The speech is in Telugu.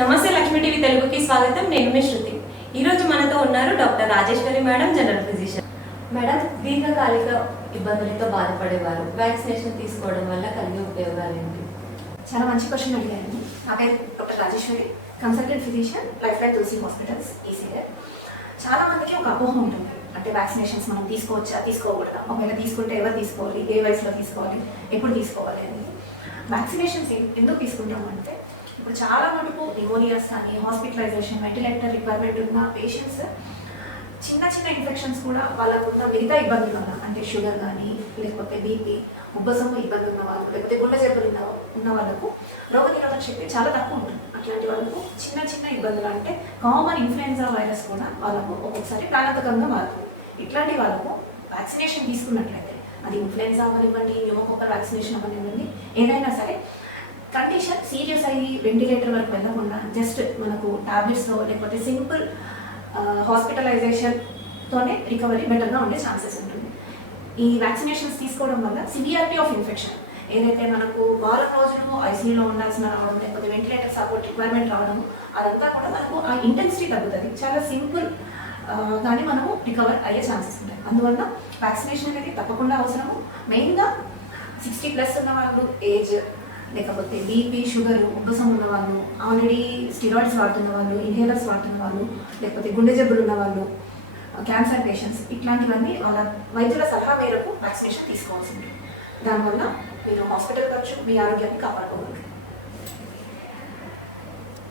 నమస్తే లక్ష్మీ టీవీ తెలుగుకి స్వాగతం. నేను మీ శృతి. ఈ రోజు మనతో ఉన్నారు doctor Rajeshwari madam, general physician. Madam, దీర్ఘకాలిక ఇబ్బందులతో బాధపడేవారు వ్యాక్సినేషన్ తీసుకోవడం వల్ల కలిగే ఉపయోగాలు ఏంటి? చాలా మంచి క్వశ్చన్ అడిగారండి. నా పేరు doctor Rajeshwari, consultant physician, life line Tulasi hospitals, ECR. చాలా మందికి ఒక అపోహ ఉంటుంది, అంటే వ్యాక్సినేషన్స్ మనం తీసుకోవచ్చా తీసుకోకూడదా, ఒకవేళ తీసుకుంటే ఎవరు తీసుకోవాలి, ఏ వయసులో తీసుకోవాలి, ఎప్పుడు తీసుకోవాలి అని. వ్యాక్సినేషన్స్ ఎందుకు తీసుకుంటాము అంటే, ఇప్పుడు చాలా మటుకు నిమోనియాస్ కానీ హాస్పిటలైజేషన్, వెంటిలేటర్ రిక్వైర్మెంట్ ఉన్న పేషెంట్స్ చిన్న చిన్న ఇన్ఫెక్షన్స్ కూడా వాళ్ళకు ఉన్న మిగతా ఇబ్బందులు వల్ల, అంటే షుగర్ కానీ, లేకపోతే బీపీ, ఉబ్బసము ఇబ్బంది ఉన్న వాళ్ళు, లేకపోతే గుండె జబ్బులు ఉన్న వాళ్ళకు రోగనిరోధక శక్తి చాలా తక్కువ ఉంటుంది. అట్లాంటి వాళ్ళకు చిన్న చిన్న ఇబ్బందులు, అంటే కామన్ ఇన్ఫ్లుయెన్జా వైరస్ కూడా వాళ్ళకు ఒక్కొక్కసారి ప్రాణాంతకంగా మారుతుంది. ఇట్లాంటి వాళ్ళకు వ్యాక్సినేషన్ తీసుకున్నట్లయితే, అది ఇన్ఫ్లుయెన్జా అవ్వనివ్వండి, న్యూమోకాకల్ వ్యాక్సినేషన్ అవ్వనివ్వండి, ఏదైనా సరే కండిషన్ సీరియస్ అయ్యి వెంటిలేటర్ వరకు వెళ్ళకుండా జస్ట్ మనకు టాబ్లెట్స్లో లేకపోతే సింపుల్ హాస్పిటలైజేషన్తోనే రికవరీ బెటర్గా ఉండే ఛాన్సెస్ ఉంటుంది. ఈ వ్యాక్సినేషన్స్ తీసుకోవడం వల్ల సివియారిటీ ఆఫ్ ఇన్ఫెక్షన్, ఏదైతే మనకు వారం రోజులు ఐసీయూలో ఉండాల్సిన రావడం, లేకపోతే వెంటిలేటర్ సపోర్ట్ రిక్వైర్మెంట్ రావడం, అదంతా కూడా మనకు ఆ ఇంటెన్సిటీ తగ్గుతుంది. చాలా సింపుల్ కానీ మనము రికవర్ అయ్యే ఛాన్సెస్ ఉంటాయి. అందువల్ల వ్యాక్సినేషన్ అనేది తప్పకుండా అవసరము. మెయిన్గా 60+ ఉన్న వాళ్ళు, ఏజ్, లేకపోతే బీపీ, షుగర్, ఉబ్బసం ఉన్న వాళ్ళు, ఆల్రెడీ స్టిరాయిడ్స్ వాడుతున్న వాళ్ళు, ఇన్హేలర్స్ వాడుతున్న వాళ్ళు, లేకపోతే గుండె జబ్బులు ఉన్న వాళ్ళు, క్యాన్సర్ పేషెంట్స్, ఇట్లాంటివన్నీ వాళ్ళ వైద్యుల సలహా మేరకు వ్యాక్సినేషన్ తీసుకోవాల్సింది. దానివల్ల మీరు హాస్పిటల్ ఖర్చు, మీ ఆరోగ్యాన్ని కాపాడుకోగలరు.